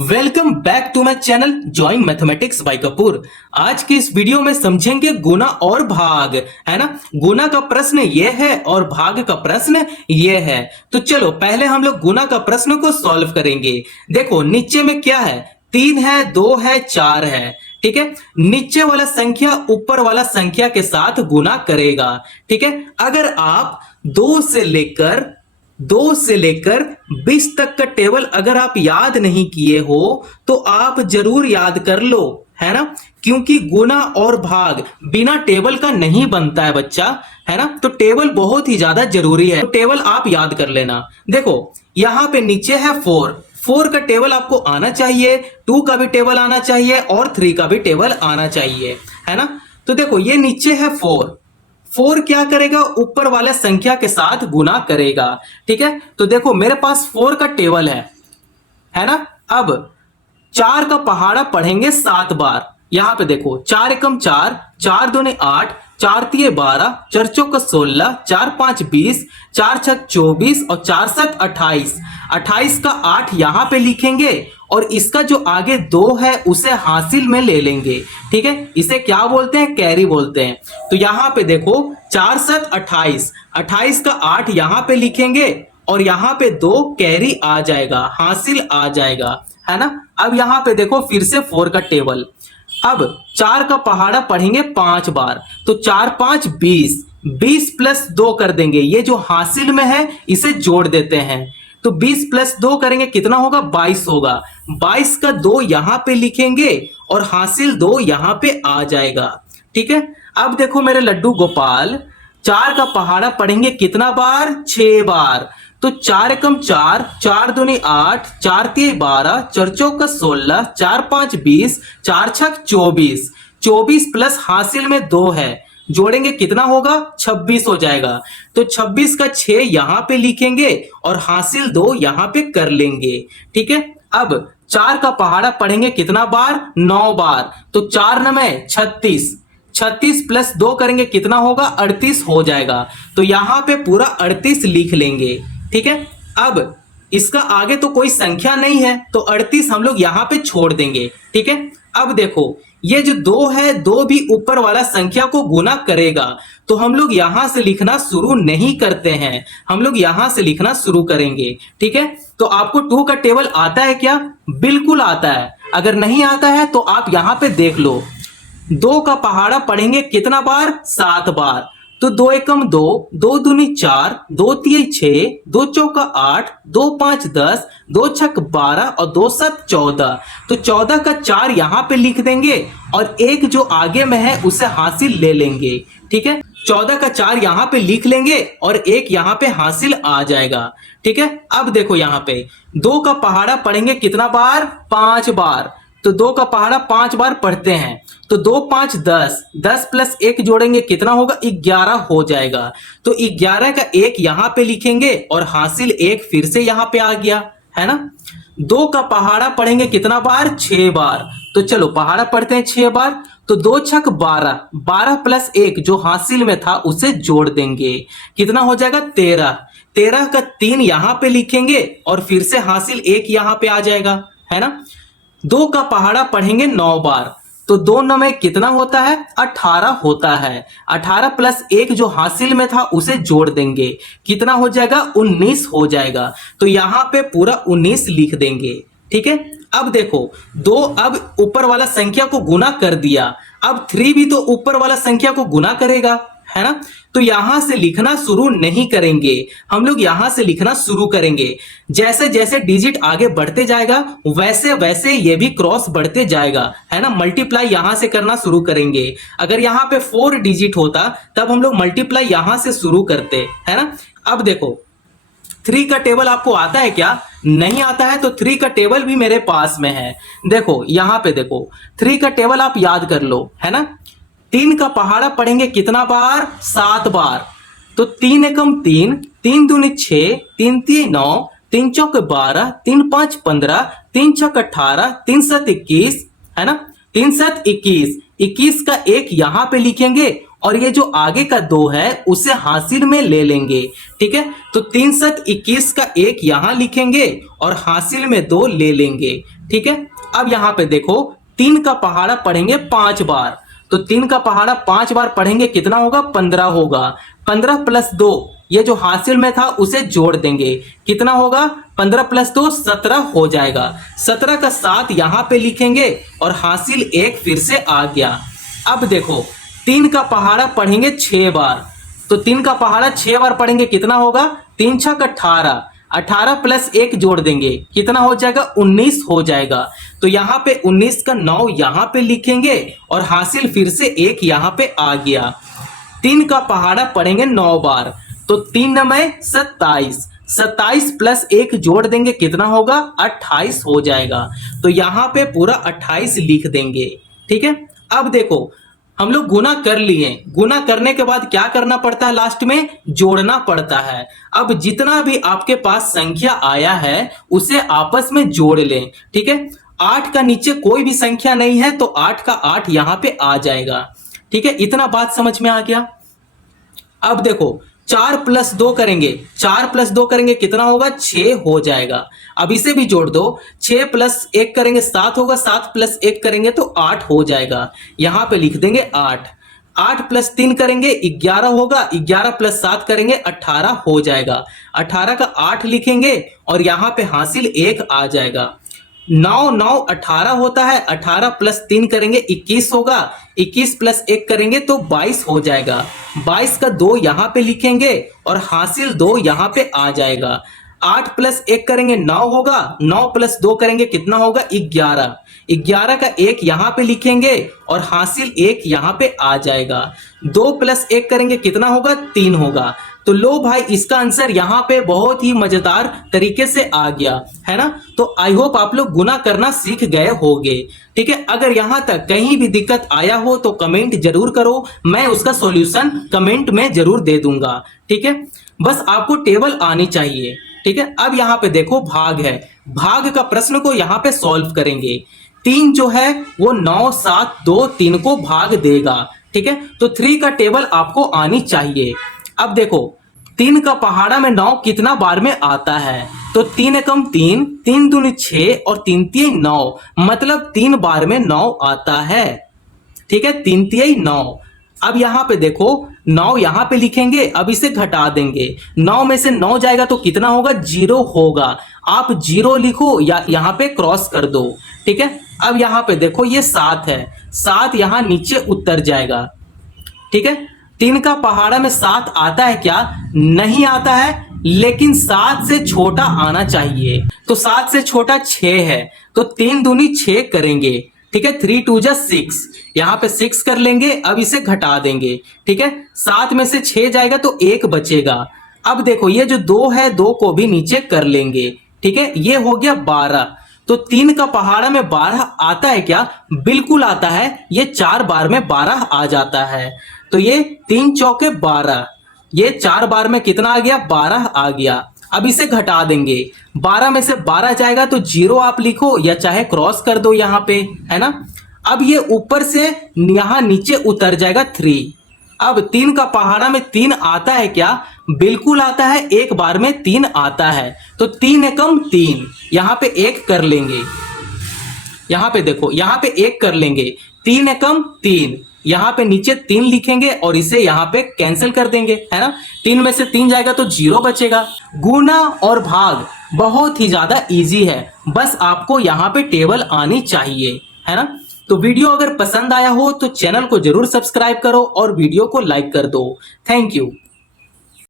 Welcome back to my channel join mathematics by Kapoor. आज के इस वीडियो में समझेंगे गुना और भाग, है ना। गुना का प्रश्न ये है और भाग का प्रश्न ये है। तो चलो पहले हम लोग गुना का प्रश्न को सॉल्व करेंगे। देखो नीचे में क्या है, 3 है, 2 है, 4 है। ठीक है, नीचे वाला संख्या ऊपर वाला संख्या के साथ गुना करेगा। ठीक है, अगर आप 2 से लेकर 20 तक का टेबल अगर आप याद नहीं किए हो तो आप जरूर याद कर लो, है ना। क्योंकि गुना और भाग बिना टेबल का नहीं बनता है बच्चा, है ना। तो टेबल बहुत ही ज्यादा जरूरी है, तो टेबल आप याद कर लेना। देखो यहां पे नीचे है 4 का टेबल आपको आना चाहिए, 2 का भी टेबल आना चाहिए और 3 का भी टेबल आना चाहिए, है ना। तो देखो ये नीचे है 4 क्या करेगा, ऊपर वाले संख्या के साथ गुना करेगा। ठीक है, तो देखो मेरे पास 4 का टेबल है ना। अब 4 का पहाड़ा पढ़ेंगे 7 बार। यहां पे देखो 4 एकम 4, 4 दूनी 8, 4 तिये 12, 4 चौक 16, 4 5 20, 4 छक 24 और 4 7 28। 28 का 8 यहां पे लिखेंगे और इसका जो आगे 2 है उसे हासिल में ले लेंगे। ठीक है, इसे क्या बोलते हैं, कैरी बोलते हैं। तो यहां पे देखो 4 7 28, 28 का 8 यहां पे लिखेंगे और यहां पे 2 कैरी आ जाएगा, हासिल आ जाएगा, है ना। अब यहां पे देखो फिर से 4 का टेबल। अब 4 का पहाड़ा पढ़ेंगे 5 बार। तो 4 5 20, 20 प्लस 2 कर देंगे, ये जो हासिल में है इसे जोड़ देते हैं। तो 20 प्लस 2 करेंगे कितना होगा, 22 होगा। 22 का 2 यहां पे लिखेंगे और हासिल 2 यहां पे आ जाएगा। ठीक है, अब देखो मेरे लड्डू गोपाल, 4 का पहाड़ा पढ़ेंगे कितना बार, 6 बार। तो 4 एकम 4, 4 दूनी 8, 4 तिये 12, 4 चौक 16, 4 5 20, 4 छक 24। 24 प्लस हासिल में 2 है, जोड़ेंगे कितना होगा, 26 हो जाएगा। तो 26 का 6 यहां पे लिखेंगे और हासिल 2 यहां पे कर लेंगे। ठीक है, अब 4 का पहाड़ा पढ़ेंगे कितना बार, 9 बार। तो 4 9 36, 36 प्लस 2 करेंगे कितना होगा, 38 हो जाएगा। तो यहां पे पूरा 38 लिख लेंगे। ठीक है, अब इसका आगे तो कोई संख्या नहीं है तो 38 हम लोग यहां पे छोड़ देंगे। ठीक है, अब देखो ये जो 2 है, 2 भी ऊपर वाला संख्या को गुना करेगा। तो हम लोग यहां से लिखना शुरू नहीं करते हैं, हम लोग यहां से लिखना शुरू करेंगे। ठीक है, तो आपको 2 का टेबल आता है क्या, बिल्कुल आता है। अगर नहीं आता है तो आप यहां पे देख लो। 2 का पहाड़ा पढ़ेंगे कितना बार, 7 बार। तो 2 एकम 2, 2 दूनी 4, 2 तिये 6, 2 चौका 8, 2 5 10, 2 छक 12 और 2 7 14। तो 14 का 4 यहां पे लिख देंगे और एक जो आगे में है उसे हासिल ले लेंगे। ठीक है, 14 का 4 यहां पे लिख लेंगे और एक यहां पे हासिल आ जाएगा। ठीक है, अब देखो यहां पे 2 का पहाड़ा पढ़ेंगे कितना बार, 5 बार। तो 2 का पहाड़ा 5 बार पढ़ते हैं। तो 2 5 10, 10 प्लस 1 जोड़ेंगे कितना होगा, 11 हो जाएगा। तो 11 का 1 यहां पे लिखेंगे और हासिल 1 फिर से यहां पे आ गया, है ना। 2 का पहाड़ा पढ़ेंगे कितना बार, 6 बार। तो चलो पहाड़ा पढ़ते हैं 6 बार। तो 2 छक 12, 12 प्लस 1 जो हासिल में था उसे जोड़ देंगे, कितना हो जाएगा, 13। 13 का 3 यहां पे लिखेंगे और फिर से हासिल 1 यहां पे आ जाएगा, है ना। 2 का पहाड़ा पढ़ेंगे 9 बार। तो 2 9 में कितना होता है, 18 होता है। 18 प्लस 1 जो हासिल में था उसे जोड़ देंगे, कितना हो जाएगा, 19 हो जाएगा। तो यहां पे पूरा 19 लिख देंगे। ठीक है, अब देखो 2 अब ऊपर वाला संख्या को गुना कर दिया। अब 3 भी तो ऊपर वाला संख्या को गुना करेगा, है ना। तो यहां से लिखना शुरू नहीं करेंगे, हम लोग यहां से लिखना शुरू करेंगे। जैसे जैसे डिजिट आगे बढ़ते जाएगा वैसे वैसे ये भी क्रॉस बढ़ते जाएगा, है ना। मल्टीप्लाई यहां से करना शुरू करेंगे। अगर यहां पे 4 डिजिट होता तब हम लोग मल्टीप्लाई यहां से शुरू करते, है ना। अब देखो 3 का टेबल आपको आता है क्या, नहीं आता है। तो 3 का टेबल भी मेरे पास में है। देखो यहां पे देखो 3 का टेबल आप याद कर लो, है ना। 3 का पहाड़ा पढ़ेंगे कितना बार, 7 बार। तो 3 एकम 3, 3 दूनी 6, 3 तिये 9, 3 चौक 12, 3 5 15, 3 छक 18, 3 7 21, है ना। 3 7 21, 21 का 1 यहां पे लिखेंगे और ये जो आगे का 2 है उसे हासिल में ले लेंगे। ठीक है, तो 3 7 21 का 1 यहां लिखेंगे और हासिल में 2 ले लेंगे। ठीक है। अब यहाँ पे देखो 3 का पहाड़ा पढ़ेंगे 5 बार, तो 3 का पहाड़ा 5 बार पढ़ेंगे कितना होगा, 15 होगा। 15 प्लस 2 ये जो हासिल में था उसे जोड़ देंगे, कितना होगा, 15 प्लस 2 17 हो जाएगा। 17 का 7 यहाँ पे लिखेंगे और हासिल 1 फिर से आ गया। अब देखो 3 का पहाड़ा पढ़ेंगे 6 बार, तो 3 का पहाड़ा 6 बार पढ़ेंगे कितना होगा, 3 छक 18, 18 प्लस 1 जोड़ देंगे कितना हो जाएगा, 19 हो जाएगा। तो यहाँ पे 19 का 9 यहाँ पे लिखेंगे और हासिल फिर से 1 यहाँ पे आ गया। 3 का पहाड़ा पढ़ेंगे 9 बार, तो 3 9 27, 27 प्लस 1 जोड़ देंगे कितना होगा, 28 हो जाएगा। तो यहाँ पे पूरा 28 लिख देंगे, ठीक है। अब देखो हम लोग गुना कर लिए, गुना करने के बाद क्या करना पड़ता है, लास्ट में जोड़ना पड़ता है। अब जितना भी आपके पास संख्या आया है उसे आपस में जोड़ लें, ठीक है। 8 का नीचे कोई भी संख्या नहीं है तो 8 का 8 यहाँ पे आ जाएगा, ठीक है। इतना बात समझ में आ गया। अब देखो 4 प्लस 2 करेंगे, 4 प्लस 2 करेंगे कितना होगा, 6 हो जाएगा। अब इसे भी जोड़ दो, 6 प्लस 1 करेंगे 7 होगा, 7 प्लस 1 करेंगे तो 8 हो जाएगा। यहां पे लिख देंगे 8। 8 प्लस 3 करेंगे 11 होगा, 11 प्लस 7 करेंगे 18 हो जाएगा। 18 का 8 लिखेंगे और यहां पे हासिल 1 आ जाएगा। 9 9 18 होता है, 18 प्लस 3 करेंगे 21 होगा, 21 प्लस 1 करेंगे तो 22 हो जाएगा। 22 का 2 यहाँ पे लिखेंगे और हासिल 2 यहाँ पे आ जाएगा। 8 प्लस 1 करेंगे 9 होगा, 9 प्लस 2 करेंगे कितना होगा, 11। 11 का 1 यहाँ पे लिखेंगे और हासिल 1 यहाँ पे आ जाएगा। 2 प्लस 1 करेंगे कितना होगा, 3 होगा। तो लो भाई इसका आंसर यहाँ पे बहुत ही मजेदार तरीके से आ गया है ना। तो आई होप आप लोग गुना करना सीख गए होंगे, ठीक है। अगर यहाँ तक कहीं भी दिक्कत आया हो तो कमेंट जरूर करो, मैं उसका सॉल्यूशन कमेंट में जरूर दे दूंगा, ठीक है। बस आपको टेबल आनी चाहिए, ठीक है। अब यहाँ पे देखो भाग है, भाग का प्रश्न को यहाँ पे सॉल्व करेंगे। 3 जो है वो 9 7 2 3 को भाग देगा, ठीक है। तो 3 का टेबल आपको आनी चाहिए। अब देखो 3 का पहाड़ा में 9 कितना बार में आता है, तो 3 एकम 3, 3 दूनी 6 और 3 तिहाई 9, मतलब 3 बार में 9 आता है, ठीक है। 3 तिहाई 9। अब यहाँ पे देखो 9 यहाँ पे लिखेंगे, अब इसे घटा देंगे, 9 में से 9 जाएगा तो कितना होगा, 0 होगा। आप 0 लिखो या यहाँ पे क्रॉस कर दो, ठीक है। अब यहाँ पे देखो ये 7 है, 7 यहाँ नीचे उतर जाएगा, ठीक है। 3 का पहाड़ा में 7 आता है क्या, नहीं आता है, लेकिन 7 से छोटा आना चाहिए। तो 7 से छोटा 6 है, तो 3 दूनी 6 करेंगे, ठीक है। 3 2 जा 6, यहाँ पे 6 कर लेंगे। अब इसे घटा देंगे, ठीक है। 7 में से 6 जाएगा तो 1 बचेगा। अब देखो ये जो 2 है 2 को भी नीचे कर लेंगे, ठीक है। ये हो गया 12। तो 3 का पहाड़ा में 12 आता है क्या, बिल्कुल आता है, ये 4 बार में 12 आ जाता है। तो ये 3 चौके 12, ये 4 बार में कितना आ गया, 12 आ गया। अब इसे घटा देंगे, 12 में से 12 जाएगा तो 0 आप लिखो या चाहे क्रॉस कर दो यहाँ पे, है ना। अब ये ऊपर से यहाँ नीचे उतर जाएगा 3। अब 3 का पहाड़ा में 3 आता है क्या, बिल्कुल आता है, एक बार में 3 आता है। तो 3 एकम 3, यहाँ पे 1 कर लेंगे, यहाँ पे देखो यहाँ पे 1 कर लेंगे। 3 एकम 3, यहाँ पे नीचे 3 लिखेंगे और इसे यहाँ पे कैंसिल कर देंगे, है ना। 3 में से 3 जाएगा तो 0 बचेगा। गुना और भाग बहुत ही ज्यादा इजी है, बस आपको यहाँ पे टेबल आनी चाहिए, है ना। तो वीडियो अगर पसंद आया हो तो चैनल को जरूर सब्सक्राइब करो और वीडियो को लाइक कर दो। Thank you.